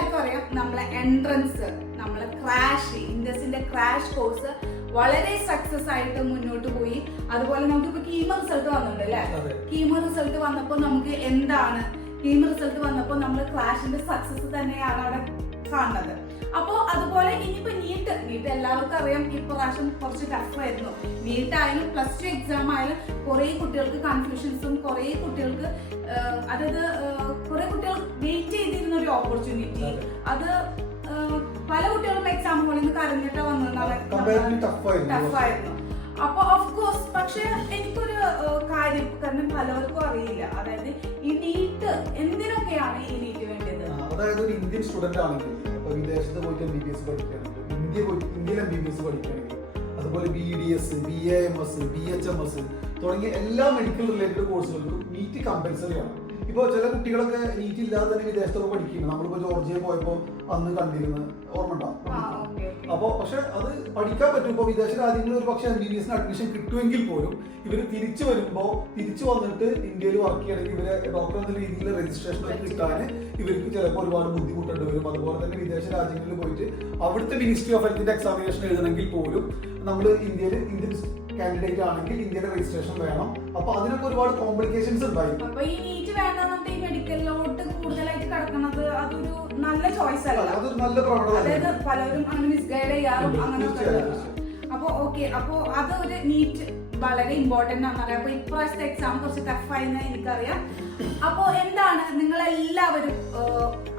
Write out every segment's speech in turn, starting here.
എല്ലാവർക്കും അറിയാം നമ്മളെ എൻട്രൻസ്, നമ്മളെ ക്രാഷ്, ഇൻഡസിന്റെ ക്രാഷ് കോഴ്സ് വളരെ സക്സസ് ആയിട്ട് മുന്നോട്ട് പോയി. അതുപോലെ നമുക്കിപ്പോ കീമോ റിസൾട്ട് വന്നിട്ടുണ്ട് അല്ലെ. കീമോ റിസൾട്ട് വന്നപ്പോ നമുക്ക് എന്താണ് കീമോ റിസൾട്ട് വന്നപ്പോ നമ്മൾ ക്രാഷിന്റെ സക്സസ് തന്നെയാണ് അവിടെ കാണുന്നത്. അപ്പോ അതുപോലെ ഇനിയിപ്പോ നീറ്റ് എല്ലാവർക്കും അറിയാം ഈ പ്രാവശ്യം കുറച്ച് ടഫായിരുന്നു. നീറ്റ് ആയാലും പ്ലസ് ടു എക്സാം ആയാലും കുറെ കുട്ടികൾക്ക് കൺഫ്യൂഷൻസും കുറെ കുട്ടികൾക്ക് അതായത് കുറെ കുട്ടികൾ വെയിറ്റ് ചെയ്തിരുന്ന ഒരു ഓപ്പർച്യൂണിറ്റി അത് പല കുട്ടികളും എക്സാം ഹോളിൽ നിന്ന് കരഞ്ഞിട്ട് വന്നത് ടഫായിരുന്നു. അപ്പൊ ഓഫ് കോഴ്സ് പക്ഷെ എനിക്കൊരു കാര്യം കാരണം പലർക്കും അറിയില്ല, അതായത് ഈ നീറ്റ് എന്തിനൊക്കെയാണ് ഈ നീറ്റ് വേണ്ടത്. അതായത് ഒരു ഇന്ത്യൻ സ്റ്റുഡന്റ് ആണെങ്കിൽ വിദേശത്ത് പോയിട്ട് MBBS പഠിക്കുകയാണെങ്കിൽ, ഇന്ത്യയിൽ MBBS പഠിക്കുകയാണെങ്കിൽ, അതുപോലെ BDS, BAMS, BHMS തുടങ്ങിയ എല്ലാ മെഡിക്കൽ റിലേറ്റഡ് കോഴ്സുകൾക്കും നീറ്റ് കമ്പൽസറി ആണ്. ഇപ്പോൾ ചില കുട്ടികളൊക്കെ നീറ്റ് ഇല്ലാതെ തന്നെ വിദേശത്തൊക്കെ പഠിക്കുന്നു. നമ്മളിപ്പോ ജോർജിയ പോയപ്പോ അന്ന് കണ്ടിരുന്നു, ഓർമ്മ ഉണ്ടാവും. അപ്പൊ പക്ഷെ അത് പഠിക്കാൻ പറ്റും. ഇപ്പൊ വിദേശ രാജ്യങ്ങളിൽ ഒരു പക്ഷെ MBBS അഡ്മിഷൻ കിട്ടുമെങ്കിൽ പോലും ഇവര് തിരിച്ചു വന്നിട്ട് ഇന്ത്യയിൽ വർക്ക് ചെയ്യണമെങ്കിൽ ഇവരെ ഡോക്ടർ എന്ന രീതിയിൽ രജിസ്ട്രേഷൻ കിട്ടാൻ ഇവർക്ക് ചിലപ്പോൾ ഒരുപാട് ബുദ്ധിമുട്ടുണ്ട് വരും. അതുപോലെ തന്നെ വിദേശ രാജ്യങ്ങളിൽ പോയിട്ട് അവിടുത്തെ മിനിസ്ട്രി ഓഫ് ഹെൽത്തിന്റെ എക്സാമിനേഷൻ എഴുതണമെങ്കിൽ പോലും നമ്മൾ ഇന്ത്യൻ കാൻഡിഡേറ്റ് ആണെങ്കിൽ ഇന്ത്യയുടെ രജിസ്ട്രേഷൻ വേണം. അപ്പൊ അതിനൊക്കെ ഒരുപാട് കോംപ്ലിക്കേഷൻസ് ഉണ്ടായി. അപ്പൊ ഈ നീറ്റ് വേണ്ടെന്നിട്ട് ഈ മെഡിക്കലിലോട്ട് കൂടുതലായിട്ട് കിടക്കുന്നത് അതൊരു നല്ല ചോയ്സ് അല്ല, അതൊരു നല്ല പ്രവണത. അതായത് പലരും അങ്ങനെ മിസ്ഗൈഡ് ചെയ്യാറും അങ്ങനെ. അപ്പൊ ഓക്കെ, അപ്പൊ അത് ഒരു നീറ്റ് വളരെ ഇമ്പോർട്ടന്റ് ആണെന്നറിയാം. അപ്പൊ ഇപ്രാവശ്യത്തെ എക്സാം കുറച്ച് ടഫായെന്ന് എനിക്കറിയാം. അപ്പൊ എന്താണ് നിങ്ങളെല്ലാവരും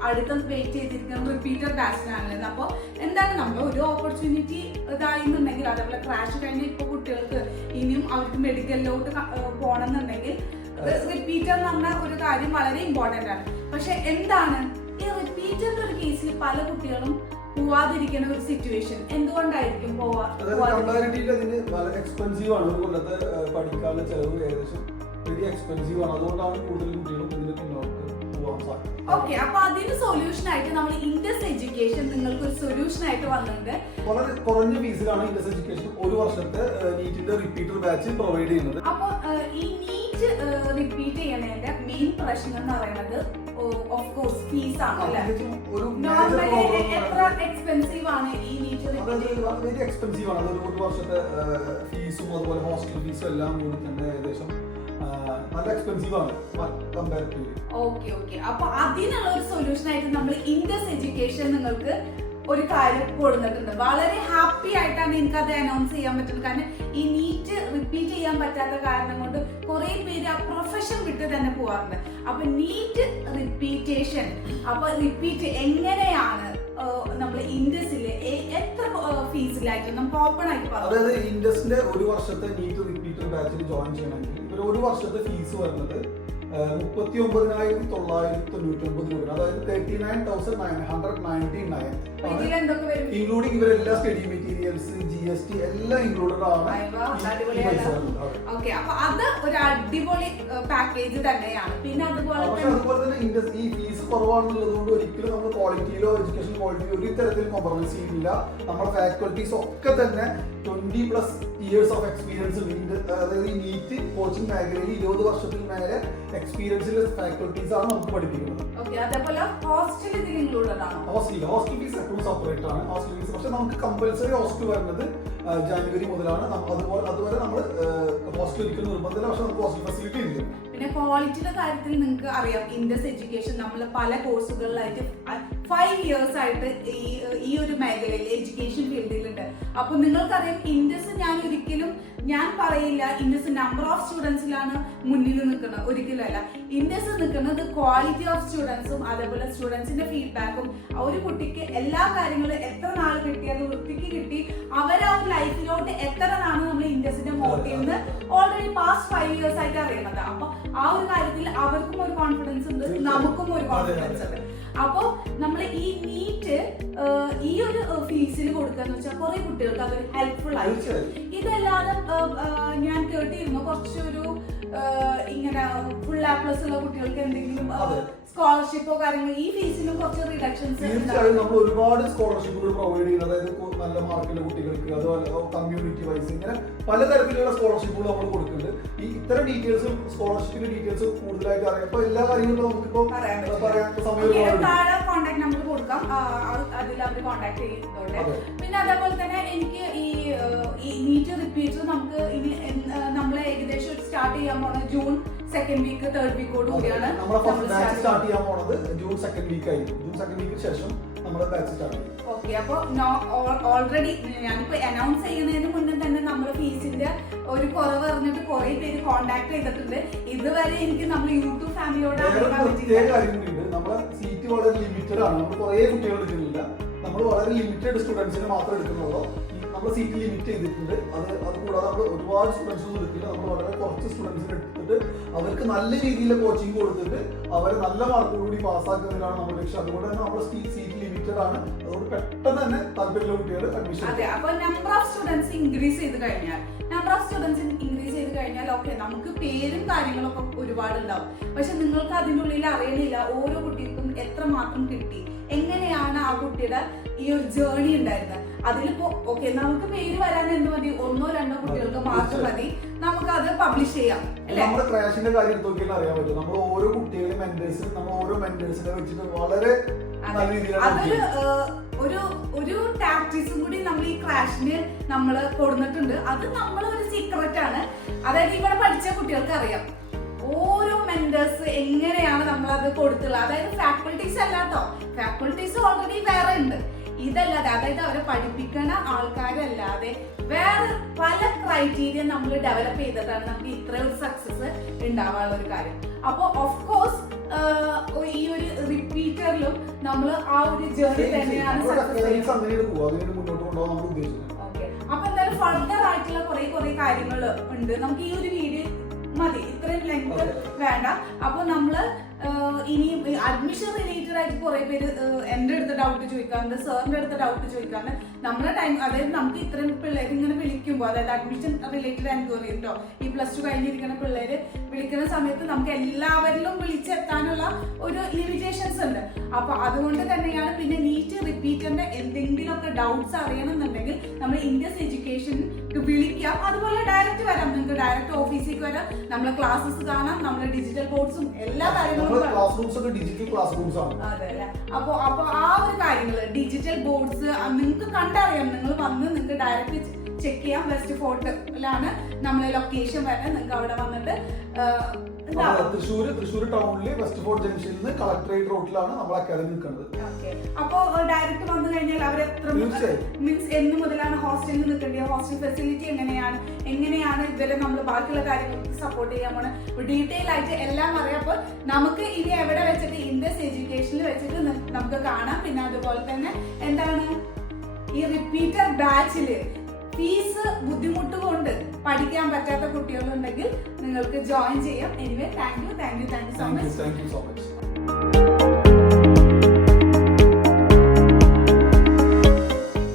അടുത്ത വെയിറ്റ് ചെയ്തിരിക്കുന്നത് റിപ്പീറ്റഡ് ബാച്ചിനാണ്. അപ്പൊ എന്താണ് നമ്മൾ ഒരു ഓപ്പർച്യൂണിറ്റി ഇതായിരുന്നുണ്ടെങ്കിൽ, അതേപോലെ ക്രാഷ് കഴിഞ്ഞ ഇപ്പൊ കുട്ടികൾക്ക് ഇനിയും അവർക്ക് മെഡിക്കലിലോട്ട് പോകണമെന്നുണ്ടെങ്കിൽ റിപ്പീറ്റർ എന്ന് പറഞ്ഞ ഒരു കാര്യം വളരെ ഇമ്പോർട്ടന്റ് ആണ്. പക്ഷെ എന്താണ് ഈ റിപ്പീറ്ററിന്റെ ഒരു കേസിൽ പല കുട്ടികളും പോവാതിരിക്കുന്ന ഒരു സിറ്റുവേഷൻ എന്തുകൊണ്ടായിരിക്കും വളരെ എക്സ്പെൻസീവ് ആണ്. ഒരു കൊല്ലത്തെ പഠിക്കാനുള്ള ചെലവ് ഏകദേശം വെരി എക്സ്പെൻസീവ് ആണ്. അതുകൊണ്ടാണ് കൂടുതൽ കുട്ടികളും ഇതിന് പിന്നോട്ട് പോകാൻ സാധിക്കും. ഓക്കെ, അപ്പൊ അതിന് സൊല്യൂഷൻ ആയിട്ട് നമ്മൾ ഇൻഡസ് എഡ്യൂക്കേഷൻ നിങ്ങൾക്ക് ഒരു സൊല്യൂഷൻ ആയിട്ട് വന്നിട്ടുണ്ട്. വളരെ കുറഞ്ഞ ഫീസിലാണ് ഇൻഡസ് എഡ്യൂക്കേഷൻ ഒരു വർഷത്തെ നീറ്റിന്റെ റിപ്പീറ്റർ ബാച്ച് പ്രൊവൈഡ് ചെയ്യുന്നത്. അപ്പൊ ഈ നീറ്റ് റിപ്പീറ്റ് ചെയ്യണതിന്റെ മെയിൻ പ്രശ്നം എന്ന് പറയുന്നത് ഓഫ് കോഴ്സ് ഫീസ് ആണ് അല്ലേ. നോർമലി എത്ര എക്സ്പെൻസീവ് ആണ് ഈ നീറ്റ് റിപ്പീറ്റ്? വെരി എക്സ്പെൻസീവ് ആണ്. അത് ഒരു വർഷത്തെ ഫീസും അതുപോലെ ഹോസ്റ്റൽ ഫീസും എല്ലാം കൂടി തന്നെ ഏകദേശം നല്ല എക്സ്പെൻസീവ് ആണ് കമ്പാരിറ്റീവ്ലി. ഓക്കെ, അപ്പൊ അതിനുള്ള ഒരു സൊല്യൂഷൻ ആയിട്ട് നമ്മൾ ഇൻഡസ് എഡ്യൂക്കേഷൻ നിങ്ങൾക്ക് ഒരു കാര്യം കൊടുത്തിട്ടുണ്ട്. വളരെ ഹാപ്പി ആയിട്ടാണ് എനിക്ക് അത് അനൗൺസ് ചെയ്യാൻ പറ്റുന്നത്. കാരണം ഈ നീറ്റ് റിപ്പീറ്റ് ചെയ്യാൻ പറ്റാത്ത കാരണം കൊണ്ട് കുറെ പേര് ആ പ്രൊഫഷൻ വിട്ട് തന്നെ പോവാറുണ്ട്. അപ്പൊ നീറ്റ് റിപ്പീറ്റേഷൻ, അപ്പൊ റിപ്പീറ്റ് എങ്ങനെയാണ് നമ്മൾ ഇൻഡസില് എത്ര ഫീസിലായിട്ട് നമുക്ക് ഓപ്പൺ ആയിട്ട് പറയാം. അതായത് ഇൻഡസിന്റെ ഒരു വർഷത്തെ നീറ്റ് റിപ്പീറ്റർ ബാച്ചിൽ ജോയിൻ ചെയ്യണമെങ്കിൽ ഒരു വർഷത്തെ ഫീസ് വരുന്നത് 39,999 രൂപ, അതായത് 39,999, ഇൻക്ലൂഡിംഗ് ഇവരെല്ലാ സ്റ്റഡി മെറ്റീരിയൽസ്, GST എല്ലാം ഇൻക്ലൂഡഡ് ആണ്. അപ്പൊ അത് ഒരു അടിപൊളി പാക്കേജ് തന്നെയാണ്. പിന്നെ അതുപോലെ തന്നെ ഈ ഫീസ് കുറവാണെന്നുള്ളത് കൊണ്ട് ഒരിക്കലും നമ്മൾ ക്വാളിറ്റിയിലോ എഡ്യൂക്കേഷൻ ക്വാളിറ്റിയിലോ ഒരു തരത്തിൽ കോംപ്രമൈസ് ചെയ്യുന്നില്ല. നമ്മുടെ ഫാക്കൽറ്റീസ് ഒക്കെ തന്നെ 20+ ഇയേഴ്സ് ഓഫ് എക്സ്പീരിയൻസ് ഉണ്ട്. അതായത് ഈ നീറ്റ് കോച്ചിങ് മേഖലയിൽ 20 വർഷത്തിൽ മേലെ എക്സ്പീരിയൻസിലെ ഫാക്കൽറ്റീസ് ആണ് നമുക്ക് പഠിപ്പിക്കുന്നത്. ഹോസ്റ്റൽ ഫീസ് എപ്പോഴും സെപ്പറേറ്റ് ആണ്. ഹോസ്റ്റൽ ഫീസ് പക്ഷെ നമുക്ക് കമ്പൽസറി ഹോസ്റ്റൽ വരുന്നത് ജാനുവരി മുതലാണ്. അതുവരെ നമ്മൾ ഹോസ്റ്റൽ ഒരിക്കലും നിർബന്ധമില്ല. പക്ഷെ നമുക്ക് ഹോസ്റ്റൽ ഫെസിലിറ്റി ഉണ്ട്. പിന്നെ ക്വാളിറ്റിയുടെ കാര്യത്തിൽ നിങ്ങൾക്ക് അറിയാം, ഇൻഡസ് എഡ്യൂക്കേഷൻ നമ്മൾ പല കോഴ്സുകളിലായിട്ട് 5 years ആയിട്ട് ഈ ഒരു മേഖലയിൽ എഡ്യൂക്കേഷൻ ഫീൽഡിലുണ്ട്. അപ്പൊ നിങ്ങൾക്കറിയാം ഇൻഡസ് ഞാൻ പറയില്ല ഇൻഡസ് നമ്പർ ഓഫ് സ്റ്റുഡൻസിലാണ് മുന്നിൽ നിൽക്കുന്നത്, ഒരിക്കലും അല്ല. ഇൻഡസ് നിൽക്കുന്നത് ക്വാളിറ്റി ഓഫ് സ്റ്റുഡൻസും അതേപോലെ സ്റ്റുഡൻസിന്റെ ഫീഡ്ബാക്കും. ഒരു കുട്ടിക്ക് എല്ലാ കാര്യങ്ങളും എത്ര നാൾ കിട്ടി, അത് വൃത്തിക്ക് കിട്ടി, അവരെ ആ ലൈഫിലോട്ട് എത്ര നാണ് നമ്മൾ ഇൻഡസിന്റെ മോട്ടീവ് ഓൾറെഡി പാസ്റ്റ് 5 years ആയിട്ട് അറിയണത്. അപ്പൊ ആ ഒരു കാര്യത്തിൽ അവർക്കും ഒരു കോൺഫിഡൻസ് ഉണ്ട്, നമുക്കും ഒരു കോൺഫിഡൻസ് ഉണ്ട്. അപ്പോ നമ്മൾ ഈ നീറ്റ് ഈ ഒരു ഫീസിൽ കൊടുക്കാന്ന് വെച്ചാൽ കുറെ കുട്ടികൾക്ക് അതൊരു ഹെൽപ്ഫുൾ ആയിരിക്കും. ഇതല്ലാതെ ഞാൻ കേട്ടിരുന്നു കുറച്ചൊരു ഇങ്ങനെ ഫുൾ A+ ഉള്ള കുട്ടികൾക്ക് എന്തെങ്കിലും സ്കോളർഷിപ്പോ കാര്യങ്ങളോ ഈ ഫീസിനും കുറച്ച് റിഡക്ഷൻസ്? തീർച്ചയായും നമ്മൾ ഒരുപാട് സ്കോളർഷിപ്പുകൾ പ്രൊവൈഡ് ചെയ്യുന്നത്, അതായത് നല്ല മാർക്കുള്ള കുട്ടികൾക്ക്, അതുപോലെ കമ്മ്യൂണിറ്റി വൈസ് ഇങ്ങനെ പലതരത്തിലുള്ള സ്കോളർഷിപ്പുകൾ നമ്മൾ കൊടുക്കുന്നുണ്ട്. ഈ ഇത്തരം ഡീറ്റെയിൽസും സ്കോളർഷിപ്പിന്റെ ഡീറ്റെയിൽസും കൂടുതലായിട്ട് അറിയാം. അപ്പൊ എല്ലാ കാര്യങ്ങളും നമുക്കിപ്പോ പറയാൻ സമയം കോൺടാക്ട് നമ്പർ കൊടുക്കാം, അതിൽ അവർ കോൺടാക്ട് ചെയ്യുന്നുണ്ട്. പിന്നെ അതേപോലെ തന്നെ എനിക്ക് ഈ നീറ്റ് റിപ്പീറ്റ് നമുക്ക് ഇനി നമ്മൾ ഏകദേശം സ്റ്റാർട്ട് ചെയ്യാൻ പോണത് ജൂൺ 2nd വീക്ക് 3rd വീക്കോട് കൂടിയാണ് സ്റ്റാർട്ട് ചെയ്യാൻ പോണത്. ജൂൺ 2nd വീക്ക് ആയിരിക്കും. ജൂൺ 2nd വീക്കിന് ശേഷം നമ്മുടെ ബാച്ച് സ്റ്റാർട്ട് ചെയ്യും. ഓക്കെ, അപ്പൊ ഓൾറെഡി ഞാനിപ്പോ അനൗൺസ് ചെയ്യുന്നതിന് മുന്നേ തന്നെ നമ്മുടെ ഫീസിന്റെ ഒരു കുറവ് അറിഞ്ഞിട്ട് കുറെ പേര് കോൺടാക്ട് ചെയ്തിട്ടുണ്ട്. ഇതുവരെ എനിക്ക് നമ്മുടെ യൂട്യൂബ് ഫാമിലിയോട് നമ്മളെ സീറ്റ് വളരെ ലിമിറ്റഡ് ആണ്. നമ്മൾ കുറെ കുട്ടികൾ എടുക്കുന്നില്ല, നമ്മൾ വളരെ ലിമിറ്റഡ് സ്റ്റുഡൻസിന് മാത്രം എടുക്കുന്നുള്ളൂ. നമ്മൾ സീറ്റ് ലിമിറ്റ് ചെയ്തിട്ടുണ്ട്. അത് കൂടാതെ നമ്മൾ ഒരുപാട് സ്റ്റുഡൻസ് ഒന്നും എടുക്കില്ല. നമ്മൾ വളരെ കുറച്ച് സ്റ്റുഡൻസിന് എടുത്തിട്ട് അവർക്ക് നല്ല രീതിയിലുള്ള കോച്ചിങ് കൊടുത്തിട്ട് അവരെ നല്ല മാർക്കോടുകൂടി പാസ്സാക്കുന്നതിനാണ് നമ്മുടെ ലക്ഷ്യം. അതുകൊണ്ട് തന്നെ നമ്മുടെ സീറ്റ് ലിമിറ്റഡ് ആണ്. അതുകൊണ്ട് പെട്ടെന്ന് തന്നെ താല്പര്യമുള്ള കുട്ടികൾ അഡ്മിഷൻ. അതെ, അപ്പൊ നമ്പർ ഓഫ് സ്റ്റുഡൻസ് ഇൻക്രീസ് ചെയ്ത് കഴിഞ്ഞാൽ ഓക്കെ, നമുക്ക് പേരും കാര്യങ്ങളൊക്കെ ഒരുപാട് ഉണ്ടാവും. പക്ഷെ നിങ്ങൾക്ക് അതിനുള്ളിൽ അറിയണില്ല ഓരോ കുട്ടിക്കും എത്ര മാത്രം കിട്ടി, എങ്ങനെയാണ് ആ കുട്ടിയുടെ ഈ ഒരു ജേർണി ഉണ്ടായിരുന്നത്. അതിലിപ്പോ ഓക്കെ, നമുക്ക് പേര് വരാൻ എന്ത് മതി, 1-2 കുട്ടികൾക്ക് മാർക്ക് മതി, നമുക്ക് അത് പബ്ലിഷ് ചെയ്യാം. നമ്മുടെ ക്രാഷിന്റെ കാര്യം എടുത്ത് അറിയാൻ പറ്റും. നമ്മൾ ഓരോ കുട്ടികളെയും ഓരോ മെന്റേഴ്സിനെ വെച്ചിട്ട് വളരെ ഒരു ടാക്ടീസും കൂടി നമ്മൾ ഈ ക്രാഷിന് നമ്മൾ കൊടുത്തിട്ടുണ്ട്. അത് നമ്മളൊരു സീക്രട്ട് ആണ്. അതായത് ഇവിടെ പഠിച്ച കുട്ടികൾക്ക് അറിയാം ഓരോ മെന്റേഴ്സ് എങ്ങനെയാണ് നമ്മൾ അത് കൊടുത്തുള്ളത്. അതായത് ഫാക്കൾട്ടീസ് അല്ലാട്ടോ, ഫാക്കൾട്ടീസ് ഓൾറെഡി വേറെ ഉണ്ട്. ഇതല്ലാതെ അതായത് അവരെ പഠിപ്പിക്കുന്ന ആൾക്കാരല്ലാതെ വേറെ പല ക്രൈറ്റീരിയ നമ്മൾ ഡെവലപ്പ് ചെയ്തിട്ടാണ് നമുക്ക് ഇത്ര ഒരു സക്സസ് ഉണ്ടാവാനുള്ള ഒരു കാര്യം. അപ്പൊ ഓഫ് കോഴ്സ് ഈ ഒരു റിപ്പീറ്ററിലും നമ്മൾ ആ ഒരു ജേർണി തന്നെയാണ് ഓക്കെ. അപ്പൊ എന്തായാലും ഫർദർ ആയിട്ടുള്ള കുറെ കാര്യങ്ങൾ ഉണ്ട്. നമുക്ക് ഈ ഒരു വീഡിയോ മതി, ഇത്രയും ലെങ്ത് വേണ്ട. അപ്പൊ നമ്മള് ഇനി അഡ്മിഷൻ റിലേറ്റഡ് ആയിട്ട് കുറെ പേര് എന്റെ അടുത്ത് ഡൗട്ട് ചോദിക്കാറുണ്ട്, സാറിന്റെ അടുത്ത് ഡൗട്ട് ചോദിക്കാറുണ്ട്. നമ്മുടെ ടൈം, അതായത് നമുക്ക് ഇത്രയും പിള്ളേർ ഇങ്ങനെ വിളിക്കുമ്പോൾ, അതായത് അഡ്മിഷൻ റിലേറ്റഡ് എൻക്വയറി കേട്ടോ, ഈ +2 കഴിഞ്ഞിരിക്കുന്ന പിള്ളേര് വിളിക്കുന്ന സമയത്ത് നമുക്ക് എല്ലാവരിലും വിളിച്ചെത്താനുള്ള ഒരു ലിമിറ്റേഷൻസ് ഉണ്ട്. അപ്പൊ അതുകൊണ്ട് തന്നെയാണ് പിന്നെ നീറ്റ് റിപ്പീറ്ററിന്റെ എന്തെങ്കിലുമൊക്കെ ഡൗട്ട്സ് അറിയണമെന്നുണ്ടെങ്കിൽ നമ്മൾ ഇന്ത്യസ് എഡ്യൂക്കേഷൻ വിളിക്കാം. അതുപോലെ ഡയറക്റ്റ് വരാം, നിങ്ങൾക്ക് ഡയറക്റ്റ് ഓഫീസിലേക്ക് വരാം, നമ്മളെ ക്ലാസ്സസ് കാണാം, നമ്മുടെ ഡിജിറ്റൽ ബോർഡ്സും എല്ലാ കാര്യങ്ങളും. അപ്പൊ ആ ഒരു കാര്യങ്ങള് ഡിജിറ്റൽ ബോർഡ്സ് നിങ്ങൾക്ക് കണ്ടറിയാം. നിങ്ങൾ വന്ന് നിങ്ങൾക്ക് ഡയറക്റ്റ് ചെക്ക് ചെയ്യാം. വെസ്റ്റ് ഫോർട്ടിലാണ് നമ്മളെ ലൊക്കേഷൻ വരുന്നത്. നിങ്ങൾക്ക് അവിടെ വന്നിട്ട് തൃശ്ശൂർ ടൗണില് വെസ്റ്റ് ഫോർട്ട് ജംഗ്ഷനിൽ നിന്ന് കളക്ടറേറ്റ് റോഡിലാണ് നമ്മൾ അക്കാദമി നിൽക്കുന്നത്. അപ്പോ ഡയറക്റ്റ് വന്നു കഴിഞ്ഞാൽ അവർ മീൻസ് എന്ന് മുതലാണ് ഹോസ്റ്റലിൽ നിൽക്കേണ്ടത്, ഹോസ്റ്റൽ ഫെസിലിറ്റി എങ്ങനെയാണ് ഇവരെ നമ്മൾ ബാക്കിയുള്ള കാര്യങ്ങൾക്ക് സപ്പോർട്ട് ചെയ്യാൻ പോണ ഡീറ്റെയിൽ ആയിട്ട് എല്ലാം അറിയാം. അപ്പോൾ നമുക്ക് ഇനി എവിടെ വെച്ചിട്ട് ഇന്ത്യസ് എഡ്യൂക്കേഷനിൽ വെച്ചിട്ട് നമുക്ക് കാണാം. പിന്നെ അതുപോലെ തന്നെ എന്താണ് ഈ റിപ്പീറ്റർ ബാച്ചില് ഫീസ് ബുദ്ധിമുട്ട് കൊണ്ട് പഠിക്കാൻ പറ്റാത്ത കുട്ടികളുണ്ടെങ്കിൽ നിങ്ങൾക്ക് ജോയിൻ ചെയ്യാം. Anyway thank you so much.